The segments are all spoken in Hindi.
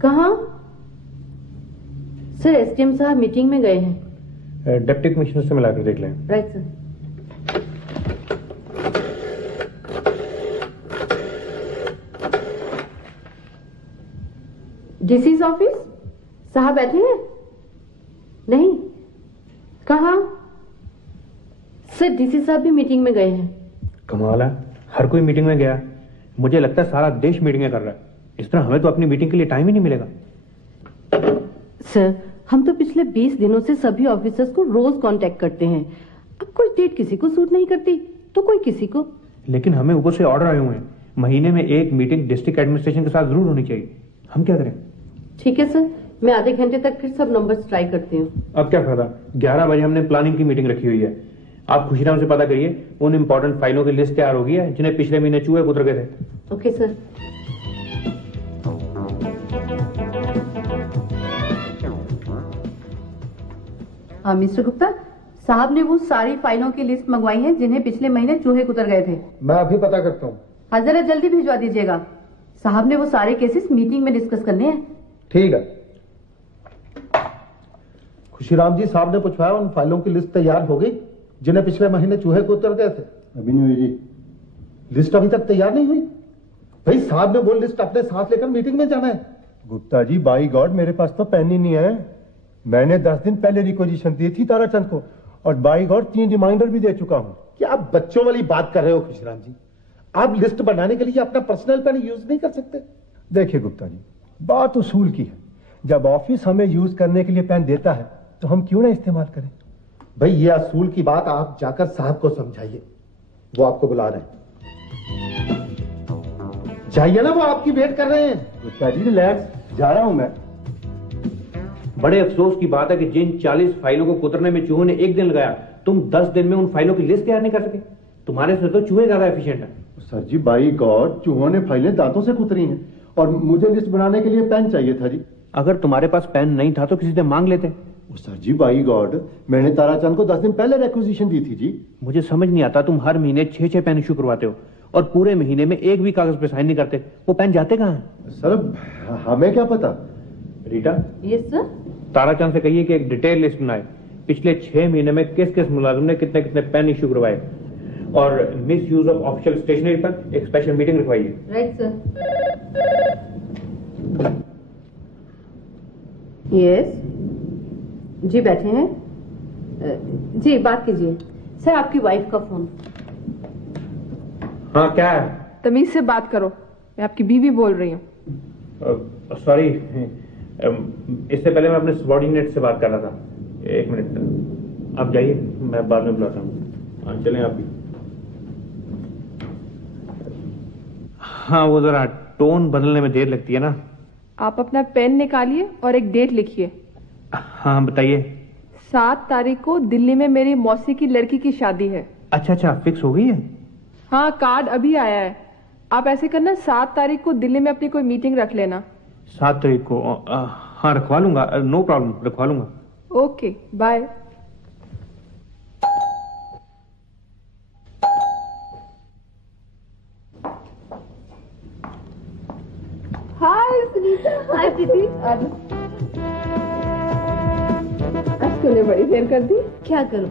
कहाँ? सर एसडीएम साहब मीटिंग में गए हैं। डिप्टी कमिश्नर से मिलाकर देख लें। Right sir. डीसी ऑफिस साहब बैठे हैं? नहीं, कहाँ? सर डीसी साहब भी मीटिंग में गए हैं। कमाल है, हर कोई मीटिंग में गया। मुझे लगता है सारा देश मीटिंगें कर रहा है। इस तरह हमें तो अपनी मीटिंग के लिए टाइम ही नहीं मिलेगा। सर हम तो पिछले 20 दिनों से सभी ऑफिसर्स को रोज कांटेक्ट करते हैं। अब कोई डेट किसी को सूट नहीं करती तो कोई किसी को। लेकिन हमें ऊपर से ऑर्डर आए हुए हैं, महीने में एक मीटिंग डिस्ट्रिक्ट एडमिनिस्ट्रेशन के साथ जरूर होनी चाहिए। हम क्या करें? ठीक है सर, मैं आधे घंटे तक फिर सब नंबर्स ट्राई करती हूँ। अब क्या फायदा, 11 बजे हमने प्लानिंग की मीटिंग रखी हुई है। आप खुशीराम से पता करिए उन इंपॉर्टेंट फाइलों की लिस्ट तैयार हो गई है जिन्हें पिछले महीने चूहे कुतर गए थे। Okay sir. हाँ मिस्टर गुप्ता, साहब ने वो सारी फाइलों की लिस्ट मंगवाई है जिन्हें पिछले महीने चूहे कुतर गए थे। मैं अभी पता करता हूँ। हाँ जरा जल्दी भिजवा दीजिएगा, साहब ने वो सारे केसेस मीटिंग में डिस्कस करने हैं। ठीक है। खुशीराम जी, साहब ने पूछवाया उन फाइलों की लिस्ट तैयार हो गई जिन्हें पिछले महीने चूहे कुतर गए थे? अभी नहीं हुई जी। लिस्ट अभी तक तैयार नहीं हुई? भाई साहब ने वो लिस्ट अपने साथ लेकर मीटिंग में जाना है। गुप्ता जी, बाई गॉड मेरे पास तो पेन ही नहीं है। मैंने 10 दिन पहले रिक्वेजिशन दी थी ताराचंद को और बाई गॉड 3 रिमाइंडर भी दे चुका हूँ। क्या आप बच्चों वाली बात कर रहे हो खुशीराम जी? आप लिस्ट बनाने के लिए अपना पर्सनल पेन यूज नहीं कर सकते? देखिए गुप्ता जी, बात उसूल की है। जब ऑफिस हमें यूज करने के लिए पेन देता है तो हम क्यों ना इस्तेमाल करें? भाई ये असूल की बात आप जाकर साहब को समझाइए, वो आपको बुला रहे हैं। जाइए ना, वो आपकी वेट कर रहे हैं। गुप्ता जी रिलैक्स, जा रहा हूं मैं। बड़े अफसोस की बात है कि जिन 40 फाइलों को कुतरने में चूहों ने 1 दिन लगाया, तुम 10 दिन में उन फाइलों की लिस्ट तैयार नहीं कर सके। तुम्हारे से तो चूहे ज्यादा एफिशिएंट है। सर जी, बाई गॉड चूहों ने फाइलें दांतों से कुतरी हैं और मुझे लिस्ट बनाने के लिए पेन चाहिए था जी। अगर तुम्हारे पास पेन नहीं था तो किसी से मांग लेते। सर जी, बाई गॉड मैंने ताराचंद को 10 दिन पहले रिक्वेजिशन दी थी जी। मुझे समझ नहीं आता, तुम हर महीने 6 पेन इशू करवाते हो और पूरे महीने में एक भी कागज पे साइन नहीं करते। वो पेन जाते कहाँ हैं? सर हमें क्या पता। रीटा। Yes sir. ताराचंद से कहिए कि एक डिटेल लिस्ट बनाए, पिछले 6 महीने में किस किस मुलाजिम ने कितने कितने पेन इशू करवाए और misuse of official stationery पर एक स्पेशल मीटिंग रखवाइए। Right sir. यस जी, बैठे हैं जी, बात कीजिए। सर आपकी वाइफ का फोन। हाँ क्या है? तमीज से बात करो, मैं आपकी बीवी बोल रही हूँ। सॉरी, इससे पहले मैं अपने सबॉर्डिनेट से बात कर रहा था। 1 मिनट, आप जाइए, मैं बाद में बुलाता हूँ। हाँ चलें आप भी। हाँ वो जरा टोन बदलने में देर लगती है ना। आप अपना पेन निकालिए और एक डेट लिखिए। हाँ बताइए। 7 तारीख को दिल्ली में मेरी मौसी की लड़की की शादी है। अच्छा अच्छा, फिक्स हो गई है? हाँ, कार्ड अभी आया है। आप ऐसे करना, 7 तारीख को दिल्ली में अपनी कोई मीटिंग रख लेना। 7 तारीख को? हाँ रखवा लूंगा, नो प्रॉब्लम, रखवा लूंगा। Okay bye. Hi Sunita. Hi Preeti. आज तूने बड़ी देर कर दी। क्या करूं,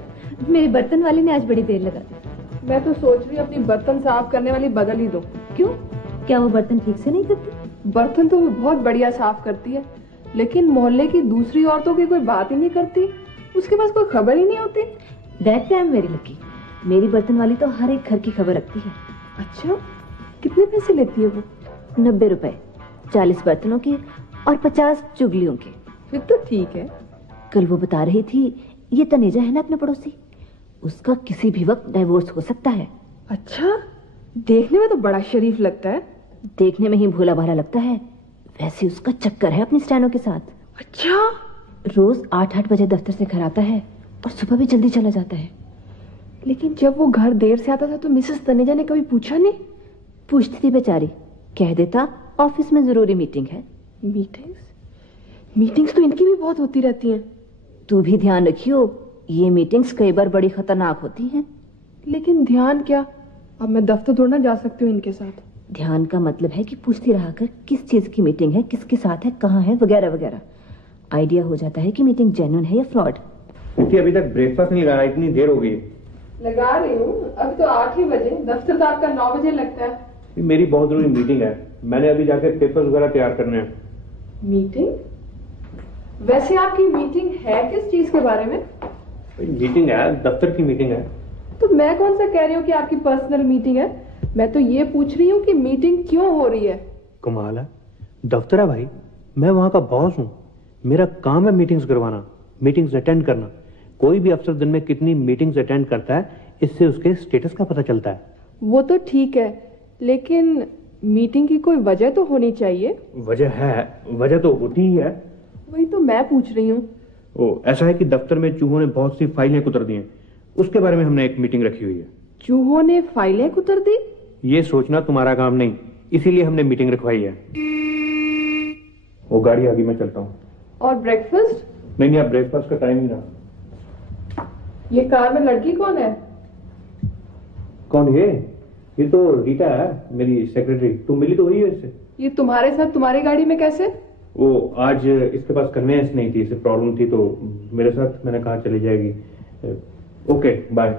मेरे बर्तन वाले ने आज बड़ी देर लगा दी। मैं तो सोच रही हूँ अपनी बर्तन साफ करने वाली बदल ही दो। क्यों, क्या वो बर्तन ठीक से नहीं करती? बर्तन तो वो बहुत बढ़िया साफ करती है, लेकिन मोहल्ले की दूसरी औरतों की कोई बात ही नहीं करती। उसके पास कोई खबर ही नहीं होती। That time very lucky. मेरी बर्तन वाली तो हर एक घर की खबर रखती है। अच्छा, कितने पैसे लेती है वो? 90 रुपए, 40 बर्तनों के और 50 चुगलियों के। फिर तो ठीक है। कल वो बता रही थी, ये तनेजा है ना अपने पड़ोसी, उसका किसी भी वक्त डाइवोर्स हो सकता है। अच्छा, देखने में तो बड़ा शरीफ लगता है। देखने में ही भोला भाला लगता है, वैसे उसका चक्कर है अपनी स्टैनों के साथ। अच्छा। रोज 8-8 बजे दफ्तर से घर आता है और सुबह भी जल्दी चला जाता है। लेकिन जब वो घर देर से आता था तो मिसेस तनेजा ने कभी पूछा नहीं? पूछती थी बेचारी, कह देता ऑफिस में जरूरी मीटिंग है। मीटिंग्स तो इनकी भी बहुत होती रहती हैं। तू भी ध्यान रखियो, ये मीटिंग्स कई बार बड़ी खतरनाक होती हैं। लेकिन ध्यान क्या, अब मैं दफ्तर थोड़ा ना जा सकती हूँ इनके साथ। ध्यान का मतलब है कि पूछती रहा कर किस चीज की मीटिंग है, किसके साथ है, कहाँ है, वगैरह वगैरह। आइडिया हो जाता है कि मीटिंग जेन्युइन है या फ्रॉड। अभी तक ब्रेकफास्ट नहीं लगाया, इतनी देर हो गई। लगा रही हूँ, अभी तो 8 ही बजे, दफ्तर तो आपका 9 बजे लगता है। मेरी बहुत जरूरी मीटिंग है, मैंने अभी जाकर पेपर्स वगैरह तैयार करने हैं। मीटिंग? वैसे आपकी मीटिंग है किस चीज के बारे में? मीटिंग है, दफ्तर की मीटिंग है। तो मैं कौन सा कह रही हूँ कि आपकी पर्सनल मीटिंग है, मैं तो ये पूछ रही हूँ कि मीटिंग क्यों हो रही है। कमाल है, दफ्तर है भाई, मैं वहां का बॉस हूँ, मेरा काम है मीटिंग्स करवाना, मीटिंग्स अटेंड करना। कोई भी अफसर दिन में कितनी मीटिंग्स अटेंड करता है, इससे उसके स्टेटस का पता चलता है। वो तो ठीक है, लेकिन मीटिंग की कोई वजह तो होनी चाहिए। वजह है, वजह तो होती ही है। वही तो मैं पूछ रही हूँ। ऐसा है कि दफ्तर में चूहों ने बहुत सी फाइलें कुतर दी हैं, उसके बारे में हमने एक मीटिंग रखी हुई है। चूहों ने फाइलें कुतर दी? ये सोचना तुम्हारा काम नहीं, इसीलिए हमने मीटिंग रखवाई है। वो गाड़ी आ गई, मैं चलता हूँ। और ब्रेकफास्ट? नहीं, अब ब्रेकफास्ट का टाइम ही रहा। ये कार में लड़की कौन है? कौन ये तो रीटा है, मेरी सेक्रेटरी। तुम मिली तो हुई है इससे। ये तुम्हारे साथ तुम्हारी गाड़ी में कैसे? वो आज इसके पास कन्वेंस नहीं थी, इसे प्रॉब्लम थी, तो मेरे साथ, मैंने कहा चली जाएगी। Okay bye.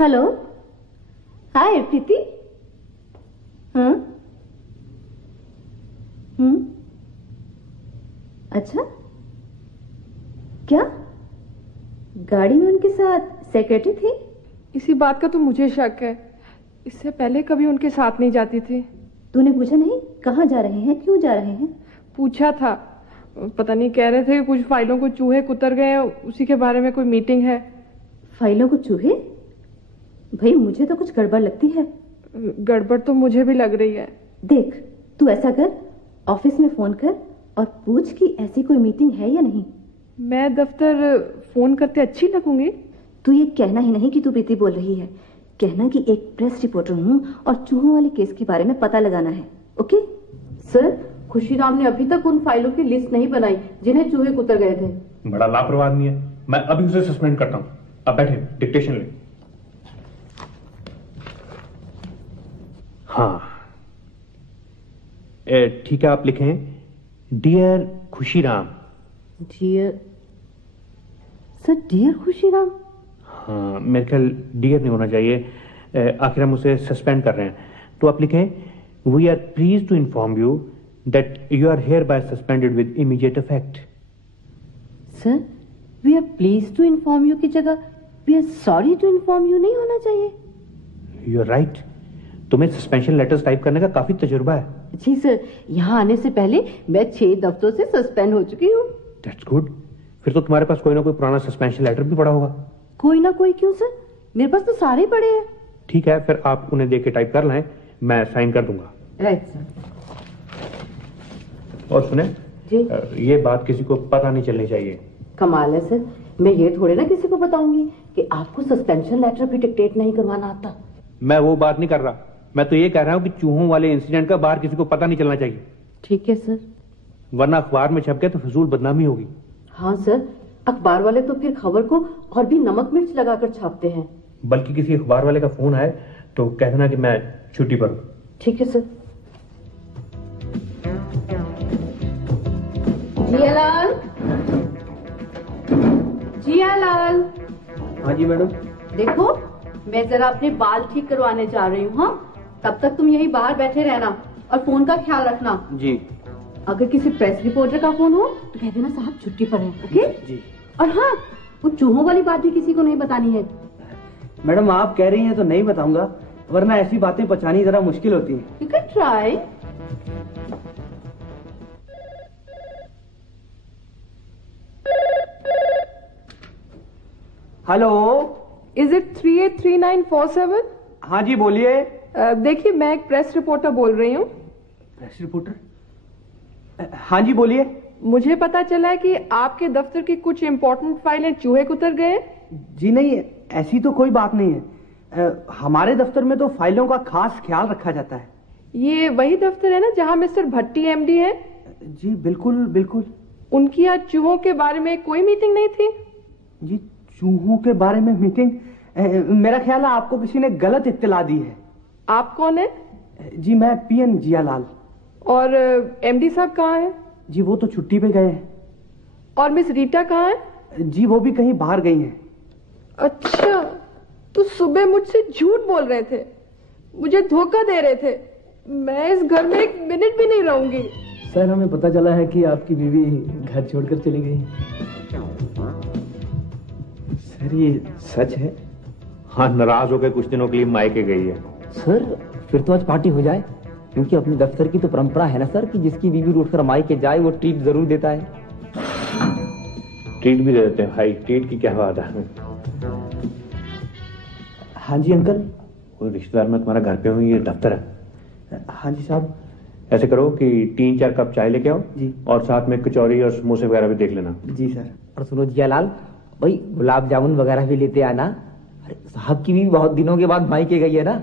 Hello, hi Preeti. अच्छा, क्या गाड़ी में उनके साथ सेक्रेटरी थी? इसी बात का तो मुझे शक है, इससे पहले कभी उनके साथ नहीं जाती थी। तूने पूछा नहीं कहाँ जा रहे हैं, क्यों जा रहे हैं? पूछा था, पता नहीं, कह रहे थे कुछ फाइलों को चूहे कुतर गए, उसी के बारे में कोई मीटिंग है। फाइलों को चूहे? भाई मुझे तो कुछ गड़बड़ लगती है। गड़बड़ तो मुझे भी लग रही है। देख, तू ऐसा कर, ऑफिस में फोन कर और पूछ कि ऐसी कोई मीटिंग है या नहीं। मैं दफ्तर फोन करते अच्छी लगूंगी? तू ये कहना ही नहीं कि तू प्रीति बोल रही है, कहना कि एक प्रेस रिपोर्टर हूँ और चूहों वाले केस के बारे में पता लगाना है। ओके सर, खुशीराम ने अभी तक उन फाइलों की लिस्ट नहीं बनाई जिन्हें चूहे कुतर गए थे। बड़ा लापरवाह आदमी है, मैं अभी उसे सस्पेंड करता हूँ। अब बैठे, डिक्टेशन ले। हाँ ठीक है, आप लिखें dear Khushiram. Dear sir, dear Khushiram? हाँ, मेरे ख्याल डियर नहीं होना चाहिए, आखिर हम उसे सस्पेंड कर रहे हैं, तो आप लिखें we are please to inform you that you are hereby suspended with immediate effect. Sir, we are please to inform you की जगह we are sorry to inform you नहीं होना चाहिए। यू आर राइट, तुम्हें सस्पेंशन लेटर्स टाइप करने का काफी तजुर्बा है। जी सर, यहाँ आने से पहले मैं 6 दफ्तरों से सस्पेंड हो चुकी हूँ। दैट्स गुड, फिर तो तुम्हारे पास कोई ना कोई पुराना सस्पेंशन लेटर भी पड़ा होगा। कोई ना कोई क्यों सर, मेरे पास तो सारे पड़े हैं। ठीक है, फिर आप उन्हें देख के टाइप कर लाएं, मैं साइन कर दूंगा। Right sir. और सुने जी, ये बात किसी को पता नहीं चलनी चाहिए। कमाल है सर, मैं ये थोड़े ना किसी को बताऊंगी कि आपको सस्पेंशन लेटर भी डिक्टेट नहीं करवाना आता। मैं वो बात नहीं कर रहा, मैं तो ये कह रहा हूँ कि चूहों वाले इंसिडेंट का बाहर किसी को पता नहीं चलना चाहिए। ठीक है सर। वरना अखबार में छप गया तो फिजूल बदनामी होगी। हाँ सर, अखबार वाले तो फिर खबर को और भी नमक मिर्च लगाकर छापते हैं। बल्कि किसी अखबार वाले का फोन आए तो कह देना कि मैं छुट्टी पर हूं। ठीक है सर। जियालाल, जियालाल। हाँ जी मैडम। देखो, मैं जरा अपने बाल ठीक करवाने जा रही हूँ। हाँ, तब तक तुम यहीं बाहर बैठे रहना और फोन का ख्याल रखना। जी। अगर किसी प्रेस रिपोर्टर का फोन हो तो कह देना साहब छुट्टी पर है। ओके जी। और हाँ, वो चूहों वाली बात भी किसी को नहीं बतानी है। मैडम आप कह रही हैं तो नहीं बताऊंगा, वरना ऐसी बातें पहचानी जरा मुश्किल होती है। You can try. Hello, is it 383947? हाँ जी बोलिए। देखिए, मैं एक प्रेस रिपोर्टर बोल रही हूँ। Press reporter? हाँ जी बोलिए। मुझे पता चला है कि आपके दफ्तर की कुछ इंपॉर्टेंट फाइलें चूहे कुतर गए। जी नहीं, ऐसी तो कोई बात नहीं है। हमारे दफ्तर में तो फाइलों का खास ख्याल रखा जाता है। ये वही दफ्तर है ना जहां मिस्टर भट्टी एमडी है? जी बिल्कुल बिल्कुल। उनकी आज चूहों के बारे में कोई मीटिंग नहीं थी? जी चूहों के बारे में मीटिंग? मेरा ख्याल है आपको किसी ने गलत इत्तला दी है। आप कौन है? जी मैं पीएन जियालाल। और एमडी साहब कहाँ हैं? जी वो तो छुट्टी पे गए हैं। और मिस रीटा कहाँ है? जी वो भी कहीं बाहर गई हैं। अच्छा, तो सुबह मुझसे झूठ बोल रहे थे, मुझे धोखा दे रहे थे। मैं इस घर में एक मिनट भी नहीं रहूंगी। सर हमें पता चला है कि आपकी बीवी घर छोड़कर चली गई। सर ये सच है? हाँ, नाराज होकर कुछ दिनों के लिए मायके गई है। सर फिर तो आज पार्टी हो जाए, क्योंकि अपने दफ्तर की तो परंपरा है ना सर कि जिसकी बीवी उठकर मायके जाए वो ट्रीट जरूर देता है। ट्रीट भी दे देते हैं भाई, ट्रीट की क्या बात है। हाँ जी अंकल। कोई रिश्तेदार में तुम्हारा घर पे हूँ, ये दफ्तर है। हाँ जी साहब। ऐसे करो कि 3-4 कप चाय लेके आओ जी। और साथ में कचौरी और समोसे वगैरह भी देख लेना। जी सर। और सुनो जियालाल भाई, गुलाब जामुन वगैरह भी लेते आना। अरे साहब की भी बहुत दिनों के बाद मायके गई है ना।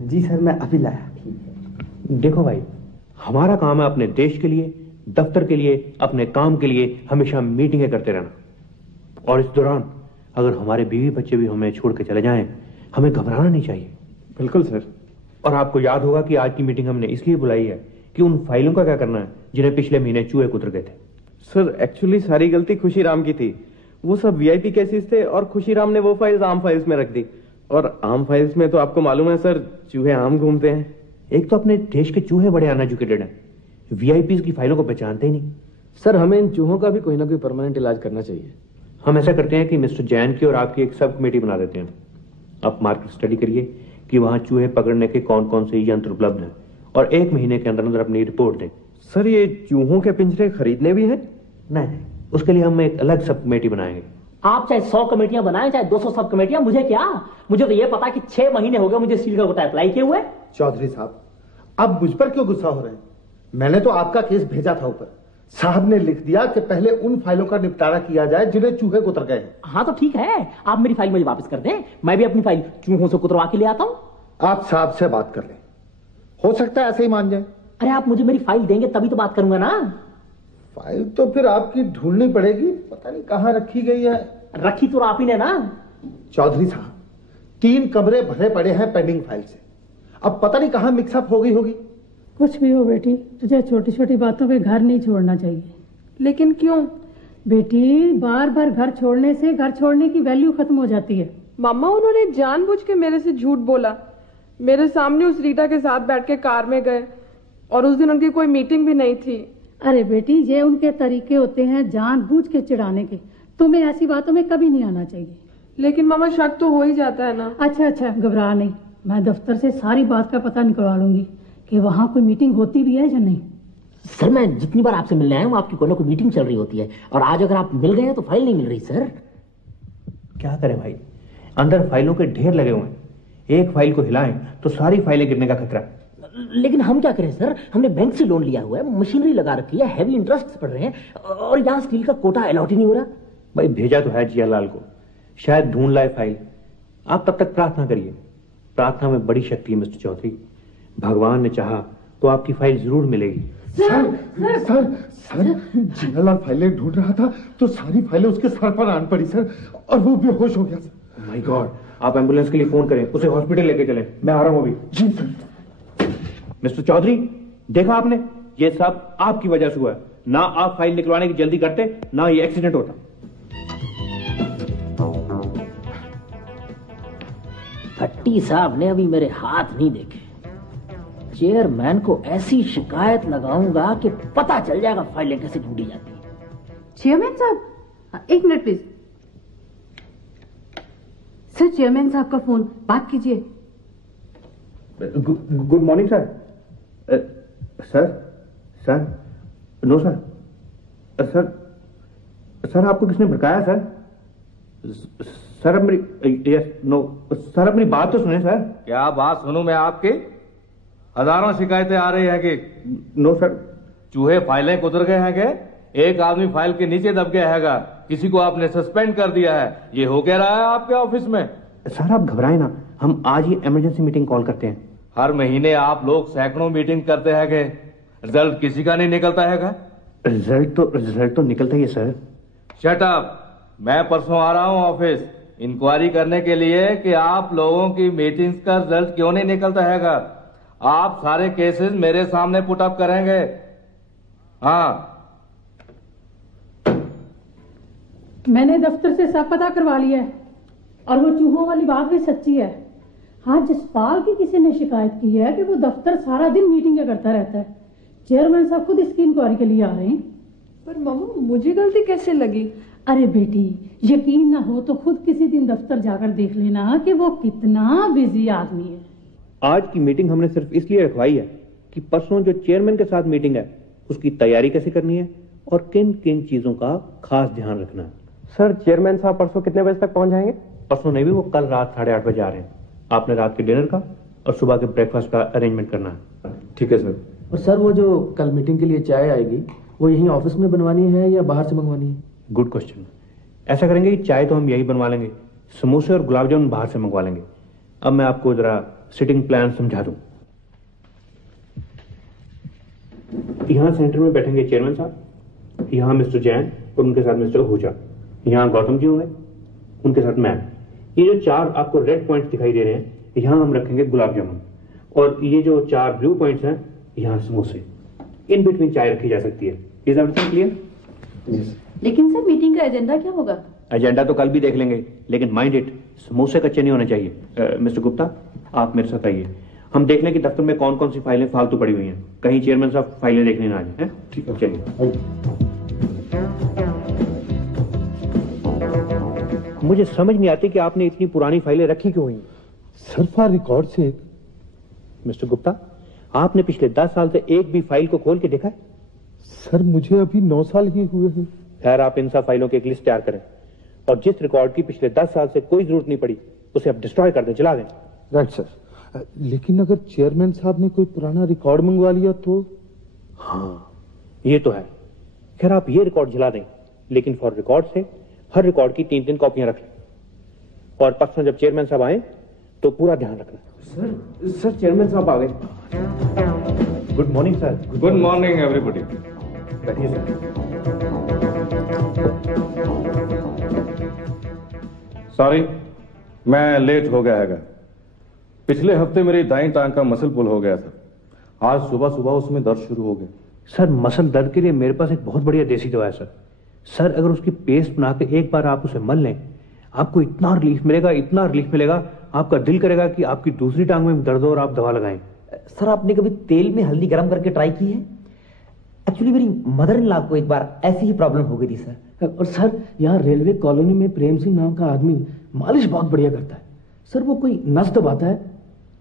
जी सर मैं अभी लाया। देखो भाई, हमारा काम है अपने देश के लिए, दफ्तर के लिए, अपने काम के लिए हमेशा मीटिंगें करते रहना। और इस दौरान अगर हमारे बीवी बच्चे भी हमें छोड़ के चले जाएं, हमें घबराना नहीं चाहिए। बिल्कुल सर। और आपको याद होगा कि आज की मीटिंग हमने इसलिए बुलाई है कि उन फाइलों का क्या करना है जिन्हें पिछले महीने चूहे कुतर गए थे। सर एक्चुअली सारी गलती खुशीराम की थी। वो सब वीआईपी केसेस थे और खुशीराम ने वो फाइल्स आम फाइल्स में रख दी। और आम फाइल्स में तो आपको मालूम है सर, चूहे आम घूमते हैं। एक तो अपने देश के चूहे बड़े अनएजुकेटेड हैं, वीआईपीज की फाइलों को पहचानते ही नहीं। सर हमें इन चूहों का भी कोई ना कोई परमानेंट इलाज करना चाहिए। हम ऐसा करते हैं कि मिस्टर जैन की और आपकी एक सब कमेटी बना देते हैं। आप मार्केट स्टडी करिए कि वहां चूहे पकड़ने के कौन कौन से यंत्र उपलब्ध हैं और 1 महीने के अंदर अंदर अपनी रिपोर्ट दें। सर ये चूहों के पिंजरे खरीदने भी हैं? नहीं, उसके लिए हम एक अलग सब कमेटी बनाएंगे। आप चाहे 100 कमेटियां बनाएं चाहे 200 सब कमेटियां, मुझे क्या, मुझे तो ये पता कि 6 महीने हो गए मुझे स्टील का कोटा अप्लाई किए हुए। चौधरी साहब, आप मुझ पर क्यों गुस्सा हो रहे हैं? मैंने तो आपका केस भेजा था ऊपर। साहब ने लिख दिया कि पहले उन फाइलों का निपटारा किया जाए जिन्हें चूहे कुतर गए हैं। हाँ तो ठीक है, आप मेरी फाइल मुझे वापस कर दें, मैं भी अपनी फाइल चूहों से कुतरवा के ले आता हूं। आप साहब से बात कर लें, हो सकता है ऐसे ही मान जाए। अरे आप मुझे मेरी फाइल देंगे तभी तो बात करूंगा ना। फाइल तो फिर आपकी ढूंढनी पड़ेगी, पता नहीं कहां रखी गई है। रखी तो आप ही ने ना। चौधरी साहब, 3 कमरे भरे पड़े हैं पेंडिंग फाइल से, अब पता नहीं कहां मिक्सअप हो गई होगी। कुछ भी हो बेटी, तुझे छोटी छोटी बातों पे घर नहीं छोड़ना चाहिए। लेकिन क्यों? बेटी बार बार घर छोड़ने से घर छोड़ने की वैल्यू खत्म हो जाती है। मामा उन्होंने जानबूझ के मेरे से झूठ बोला। मेरे सामने उस रीटा के साथ बैठ के कार में गए और उस दिन उनकी कोई मीटिंग भी नहीं थी। अरे बेटी ये उनके तरीके होते हैं जानबूझ के चिढ़ाने के, तुम्हें ऐसी बातों में कभी नहीं आना चाहिए। लेकिन मामा शक तो हो ही जाता है ना। अच्छा घबरा नहीं, मैं दफ्तर से सारी बात का पता निकलवा लूंगी कि वहाँ कोई मीटिंग होती भी है या नहीं। सर मैं जितनी बार आपसे मिलने आया हूँ आपकी कोई ना कोई मीटिंग चल रही होती है, और आज अगर आप मिल गए हैं तो फाइल नहीं मिल रही। सर क्या करें भाई, अंदर फाइलों के ढेर लगे हुए हैं, एक फाइल को हिलाएं तो सारी फाइलें गिरने का खतरा है। लेकिन हम क्या करें सर, हमने बैंक से लोन लिया हुआ है, मशीनरी लगा रखी है, हैवी इंटरेस्ट पड़ रहे हैं, और यहाँ स्टील का कोटा अलॉट ही नहीं हो रहा। भाई भेजा तो है जियालाल को, शायद ढूंढ लाए फाइल। आप तब तक प्रार्थना करिए, प्रार्थना में बड़ी शक्ति है मिस्टर चौधरी। भगवान ने चाहा तो आपकी फाइल जरूर मिलेगी। सर जियालाल फाइलें ढूंढ रहा था तो सारी फाइलें उसके सर पर आन पड़ी सर, और वो बेहोश हो गया सर। माय गॉड, आप एम्बुलेंस के लिए फोन करें, उसे हॉस्पिटल लेके चलें। मैं आ रहा हूं अभी। जी सर। मिस्टर चौधरी, देखा आपने, ये सब आपकी वजह से हुआ है। ना आप फाइल निकलवाने की जल्दी करते, ना ये एक्सीडेंट होता। भट्टी साहब ने अभी मेरे हाथ नहीं देखे। चेयरमैन को ऐसी शिकायत लगाऊंगा कि पता चल जाएगा फाइलें कैसे ढूंढी जाती है। चेयरमैन साहब, 1 मिनट प्लीज। सर चेयरमैन साहब का फोन, बात कीजिए। Good morning sir. Sir no sir आपको किसने भड़काया सर अपनी, यस नो सर अपनी बात तो सुने सर। क्या बात सुनूं मैं आपकी? हजारों शिकायतें आ रही है कि नो सर। चूहे फाइलें कुतर गए हैं के? एक आदमी फाइल के नीचे दब गया हैगा, किसी को आपने सस्पेंड कर दिया है, ये हो क्या रहा है आपके ऑफिस में? सर आप घबराएं ना, हम आज ही इमरजेंसी मीटिंग कॉल करते हैं। हर महीने आप लोग सैकड़ों मीटिंग करते हैं कि रिजल्ट किसी का नहीं निकलता हैगा? रिजल्ट तो निकलता ही है सर। Shut up. मैं परसों आ रहा हूं ऑफिस इंक्वायरी करने के लिए कि आप लोगों की मीटिंग्स का रिजल्ट क्यों नहीं निकलता हैगा। आप सारे केसेस मेरे सामने पुट अप करेंगे। हाँ, मैंने दफ्तर से सब पता करवा लिया है और वो चूहों वाली बात भी सच्ची है। हाँ, जसपाल की किसी ने शिकायत की है कि वो दफ्तर सारा दिन मीटिंगें करता रहता है। चेयरमैन साहब खुद इसकी इंक्वायरी के लिए आ रहे हैं। पर मामा मुझे गलती कैसे लगी? अरे बेटी, यकीन ना हो तो खुद किसी दिन दफ्तर जाकर देख लेना कि वो कितना बिजी आदमी है। आज की मीटिंग हमने सिर्फ इसलिए रखवाई है कि परसों जो चेयरमैन के साथ मीटिंग है उसकी तैयारी कैसे करनी है और किन किन चीजों का खास ध्यान रखना है। सर चेयरमैन साहब परसों कितने बजे तक पहुंच जाएंगे? परसों नहीं भी, वो कल रात 8:30 बजे आ रहे हैं। आपने रात के डिनर का और सुबह के ब्रेकफास्ट का अरेंजमेंट करना है। ठीक है सर। और सर वो जो कल मीटिंग के लिए चाय आएगी वो यहीं ऑफिस में बनवानी है या बाहर से मंगवानी है? Good question. ऐसा करेंगे कि चाय तो हम यही बनवा लेंगे, समोसे और गुलाब जामुन बाहर से मंगवा लेंगे। अब मैं आपको जरा सिटिंग प्लान समझा दूं। यहां सेंटर में बैठेंगे चेयरमैन साहब, यहां मिस्टर जैन और उनके साथ मिस्टर आहूजा, यहां गौतम जी होंगे, उनके साथ मैम। ये जो 4 आपको रेड पॉइंट्स दिखाई दे रहे हैं, यहां हम रखेंगे गुलाब जामुन, और ये जो 4 ब्लू पॉइंट्स हैं, यहां समोसे। इन बिटवीन चाय रखी जा सकती है। Is everything clear? लेकिन सर मीटिंग का एजेंडा क्या होगा? एजेंडा तो कल भी देख लेंगे, लेकिन माइंड इट, समोसे कच्चे नहीं होने चाहिए। मिस्टर गुप्ता, आप मेरे साथ आइए। हम देख लें कि दफ्तर में कौन कौन सी फाइलें फालतू पड़ी हुई हैं। कहीं चेयरमैन साहब फाइलें देखने ना आ जाए। ठीक है, चलिए। मुझे समझ नहीं आती कि आपने इतनी पुरानी फाइलें रखी क्यों हुई। सर फॉर रिकॉर्ड से। मिस्टर गुप्ता, आपने पिछले 10 साल से एक भी फाइल को खोल के देखा है? सर मुझे अभी 9 साल ही हुए हैं। खैर, आप इन सब फाइलों की एक लिस्ट तैयार करें और जिस रिकॉर्ड की पिछले 10 साल से कोई जरूरत नहीं पड़ी उसे आप डिस्ट्रॉय कर दें, जला दें। Right sir. लेकिन अगर चेयरमैन साहब ने कोई पुराना रिकॉर्ड मंगवा लिया तो? हाँ, ये तो है। खैर, आप ये रिकॉर्ड जला दें, लेकिन फॉर रिकॉर्ड से हर रिकॉर्ड की 3-3 कॉपियां रख लें, और परसों जब चेयरमैन साहब आए तो पूरा ध्यान रखना। सर चेयरमैन साहब आ गए। Good morning sir. Good morning everybody. बैठिए सर। सॉरी, मैं लेट हो गया हैगा। पिछले हफ्ते मेरी दाईं टांग का मसल पुल हो गया था, आज सुबह सुबह उसमें दर्द शुरू हो गया। सर, मसल दर्द के लिए मेरे पास एक बहुत बढ़िया देसी दवा है सर। सर, अगर उसकी पेस्ट बना के एक बार आप उसे मल लें, आपको इतना रिलीफ मिलेगा, इतना रिलीफ मिलेगा, आपका दिल करेगा कि आपकी दूसरी टांग में दर्द हो और आप दवा लगाएं। सर, आपने कभी तेल में हल्दी गर्म करके ट्राई की है? एक्चुअली मेरी मदर इन लॉ को एक बार ऐसी ही प्रॉब्लम हो गई थी सर। और सर यहाँ रेलवे कॉलोनी में प्रेम सिंह नाम का आदमी मालिश बहुत बढ़िया करता है सर। वो कोई नस दबाता है,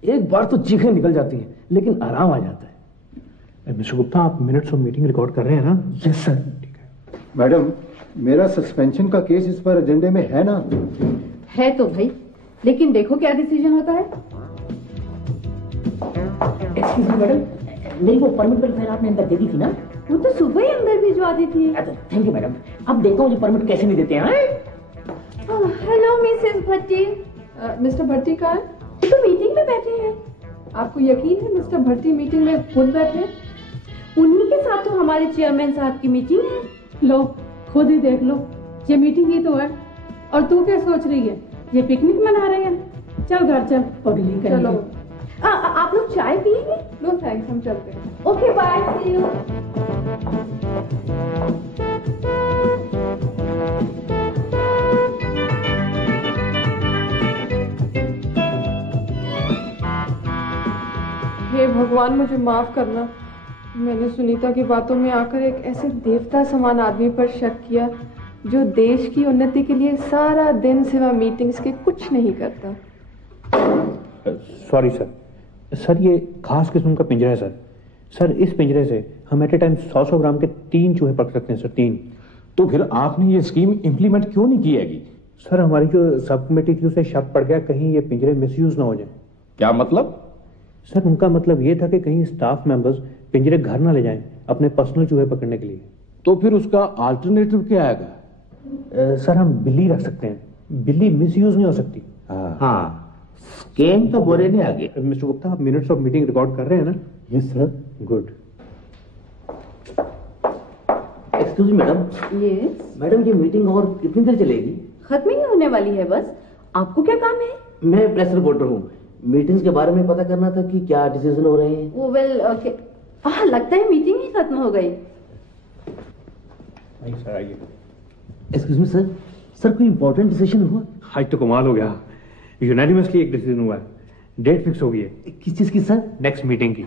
एक बार तो चीखें निकल जाती हैं, लेकिन आराम आ जाता है। मिस्टर गुप्ता, आप मिनट्स ऑफ मीटिंग रिकॉर्ड कर रहे हैं ना? Yes sir. ठीक है। मैडम, मेरा सस्पेंशन का केस इस पर एजेंडे में है ना? है तो भाई, लेकिन देखो क्या डिसीजन होता है। एक्सक्यूज मी मैडम, मेरी वो परमिट वाली फाइल आपने अंदर दे दी थी ना? वो तो सुबह ही अंदर भिजवा दी थी। अच्छा, थैंक यू मैडम। अब देखो मुझे परमिट कैसे नहीं देते हैं। हेलो मिसेस भट्टी। मिस्टर भट्टी कहाँ है? वो तो मीटिंग में बैठे हैं। आपको यकीन है मिस्टर भट्टी मीटिंग में खुद बैठे? उन्हीं के साथ तो हमारे चेयरमैन साहब की मीटिंग है। लो, खुद ही देख लो, ये मीटिंग ही तो है। और तू क्या सोच रही है, ये पिकनिक मना रहे हैं? चल घर चल, पगली कहीं। चलो। आप लोग चाय पिएंगे? नो थैंक्स, हम चलते हैं। Okay, bye, see you. हे भगवान, मुझे माफ करना। मैंने सुनीता की बातों में आकर एक ऐसे देवता समान आदमी पर शक किया जो देश की उन्नति के लिए सारा दिन सिवा मीटिंग्स के कुछ नहीं करता। Sorry sir. सर, ये खास किस्म का पिंजरा है सर। सर, इस पिंजरे से हम एट ए टाइम 100 ग्राम के 3 चूहे पकड़ सकते हैं सर, 3। तो फिर आपने ये स्कीम इंप्लीमेंट क्यों नहीं की हैगी? सर, हमारी जो सब कमेटी थी उसे शक पड़ गया कहीं ये पिंजरे मिसयूज ना हो जाए। क्या मतलब? सर उनका मतलब ये था कि कहीं स्टाफ मेंबर्स पिंजरे घर ना ले जाएं अपने पर्सनल चूहे पकड़ने के लिए। तो फिर उसका अल्टरनेटिव क्या आएगा? सर हम बिल्ली रख सकते हैं, बिल्ली मिसयूज नहीं हो सकती। हाँ स्कैन तो बोरे ने आगे। मिस्टर गुप्ता आप मिनट्स ऑफ मीटिंग रिकॉर्ड कर रहे हैं ना? Yes sir. Good. Excuse madam. Yes madam ये मीटिंग और कितनी देर चलेगी? खत्म ही होने वाली है बस। आपको क्या काम है? मैं प्रेस रिपोर्टर हूँ, मीटिंग्स के बारे में पता करना था कि क्या डिसीजन हो रहे हैं। वो वेल ओके। लगता है मीटिंग ही खत्म हो गई। सर आइए। एक्सक्यूज मी सर, सर कोई इंपॉर्टेंट डिसीजन हुआ? आज तो कमाल हो गया, यूनानिमसली एक डिसीजन हुआ है, डेट फिक्स हो गई है। किस चीज की सर? नेक्स्ट मीटिंग की।